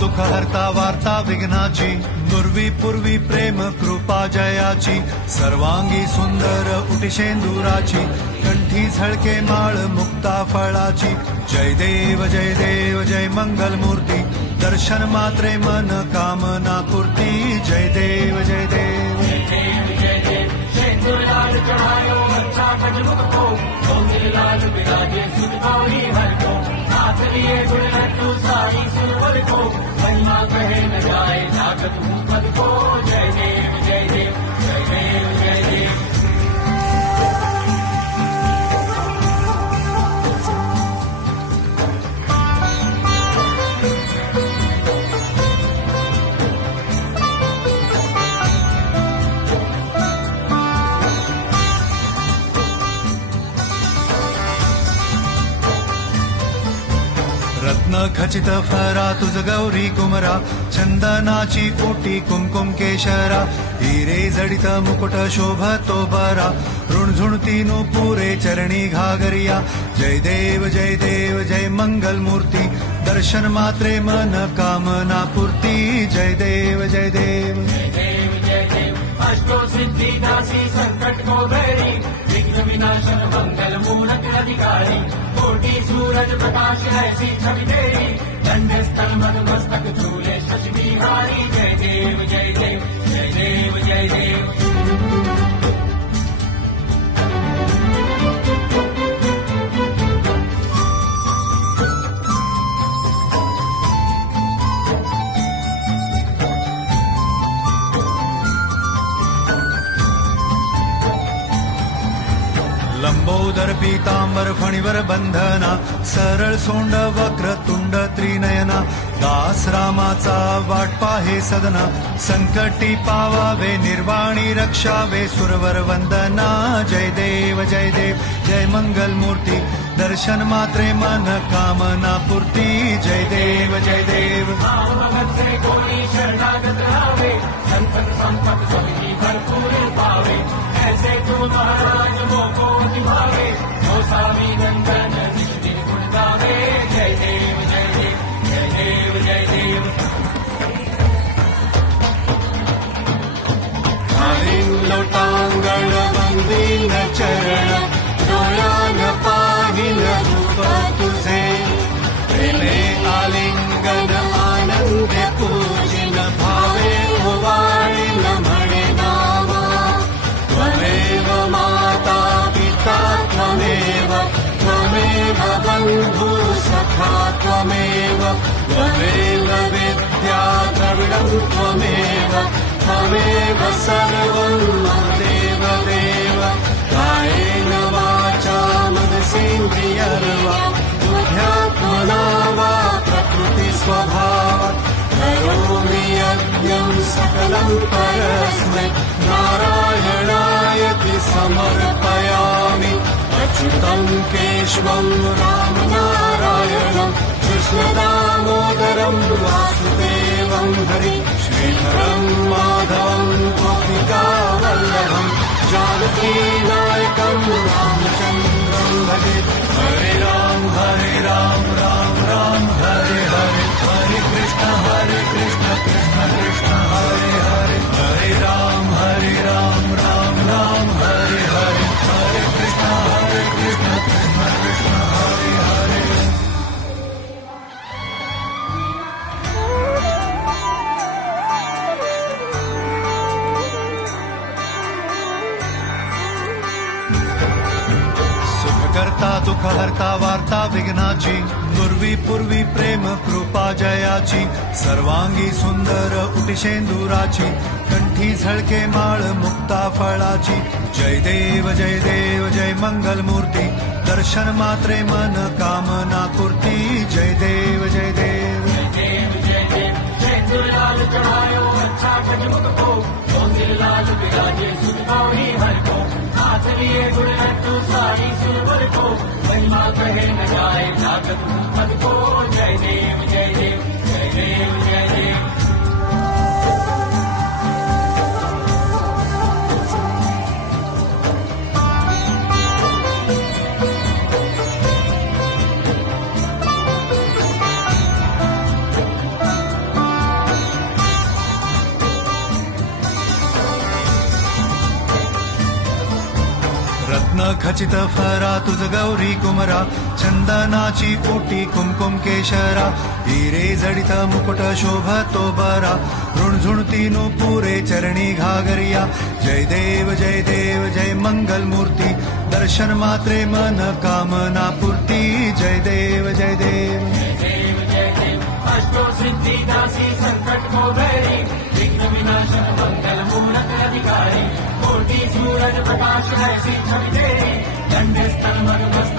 दुःख हरता वार्ता विघ्नाची, नुर्वी पूर्वी प्रेम कृपा जयाची, सर्वांगी सुंदर उटिशेंदुराची, कंठी झळके माळ मुक्ता फळाची. जय देव जय मंगल मूर्ती, दर्शन मात्रे मन कामना पूर्ती. जय देव जय देव लाल चढ़ायो अच्छा खजमुख को, लाल विराजे सुख गौरी हर को, हाथ लिए गुण लड्डू सारी सुरवर को, महिमा कहे न जाए जागत हूँ पद को. जय देव जय देव जय देव जय देव. रत्न खचित फरा तुझ गौरी कुमरा, चंदनाची ओटी कुमकुम केशरा, हिरे जडित मुकुट शोभतो बरा, ऋणझुणती पुरे चरणी घागरिया. जय देव जय मंगल मूर्ती, दर्शन मात्रे मन कामना पूर्ती. जय देव जय देव जय देव. अष्टो सिद्धि दासी संकट को भैरी, विघ्न विनाशन मंगल मूरत अधिकारी, कोटि सूरज प्रकाश ऐसी छवि तेरी, दंड स्थल मस्तक झूले शशि बिहारी. जय देव जय देव जय देव जय देव. लंबोदर पीतांबर फणीवर बंधना, सरळ सोंड वक्र तुंड त्रिनयना, दास रामाचा वाट पाहे सदना, संकटी पावावे निर्वाणी रक्षावे सुरवर वंदना. जय देव जय मंगल मूर्ती, दर्शन मात्रे मन कामना पूर्ती. जय देव जय देव. भगत से कोई शरणागत रावे, संतत संपत सभी भरपूर पावे, ऐसे तू महाराज मोको भावे, गोसावी नंदन विष्णु गुण गावे. जय देव जय देव जय देव जय देव. लोटांगण वंदीन चरण, डोळ्यान पाहिल रूप तुझे, प्रेमे आलिंगन आनंद पूजिन, भावे ओवाळीन म्हणे नामा. त्वमेव माता पिता त्वमेव, त्वमेव बंधु सखा त्वमेव, त्वमेव विद्या द्रविडं त्वमेव, त्वमेव सर्वं मम देव देव. कायेन वाचा मनसेन्द्रियर्वा, बुद्ध्यात्मना वा प्रकृति स्वभावात्, करोमि यज्ञं सकलं परस्मै, नारायणायति समर्पयामि. अच्युतं केशवं रामनारायणं, कृष्णदामोदरं वासुदेवं हरि, श्रीधरं माधवं गोपिकावल्लभं, जानकीनायकं रामचन्द्रं भजे. हरे राम राम राम हरे हरे, हरे कृष्ण कृष्ण कृष्ण हरे हरे, हरे राम राम राम हरे हरे, हरे कृष्ण कृष्ण कृष्ण हरे हरे. करता दुःख हरता वार्ता विघ्नाची, नुर्वी पूर्वी प्रेम कृपा जयाची, सर्वांगी सुंदर उटिशेंदुराची, कंठी झळके माळ मुक्ता फळाची. जय देव जय मंगल मूर्ती, दर्शन मात्रे मन कामना पूर्ती. जय देव जय देव जय देव. लाल चढ़ायो अच्छा खजमुख को, लाल विराजे सुख गौरी हर को, हाथ लिए गुण लड्डू सारी सुरवर को, महिमा कहे न जाए जागत हूँ पद को. जय देव जय देव जय देव जय देव. न खचित फरा तुझ गौरी कुमरा चंदनाची ओटी कुमकुम केशरा हिरे जडित मुकुट शोभतो बरा ऋणझुणती पुरे चरणी घागरिया जय देव जय मंगल मूर्ती दर्शन मात्रे मन कामना पूर्ती जय देव जय देव अष्टो सिद्धि दासी संकट को भैरी विघ्न विनाशक मंगल मूलक अधिकारी कोटि सूरज प्रकाश ऐसी छवि तेरी दंड स्थल मधुमस्त